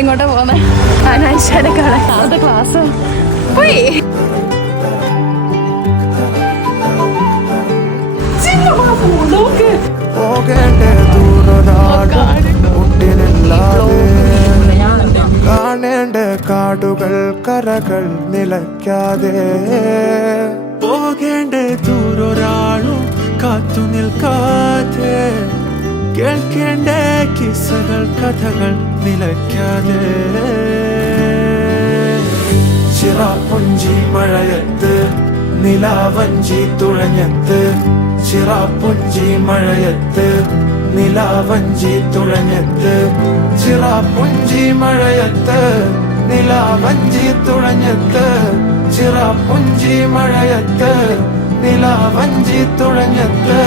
എങ്ങോട്ടാ പോകുന്നത്? അനാശാനെ കാണാൻ. അത് ക്ലാസ് പോയി. കാണേണ്ട കാടുകൾ കരകൾ നിലയ്ക്കാതെ പോകേണ്ട ദൂരൊരാളും കാത്തു നിൽക്കാതെ കേൾക്കേണ്ട കിസ്സകൾ കഥകൾ നിലയ്ക്കാതെ ചിറാപ്പുഞ്ചി മഴയത്ത് നിലാവഞ്ചി തുഴഞ്ഞത്ത് ചിറാപ്പുഞ്ചി മഴയത്ത് നിലാവഞ്ചി തുഴഞ്ഞത്ത് ചിറാപ്പുഞ്ചി മഴയത്ത് നിലാവഞ്ചി തുഴഞ്ഞത്ത് ചിറാപ്പുഞ്ചി മഴയത്ത് നിലാവഞ്ചി തുഴഞ്ഞത്ത്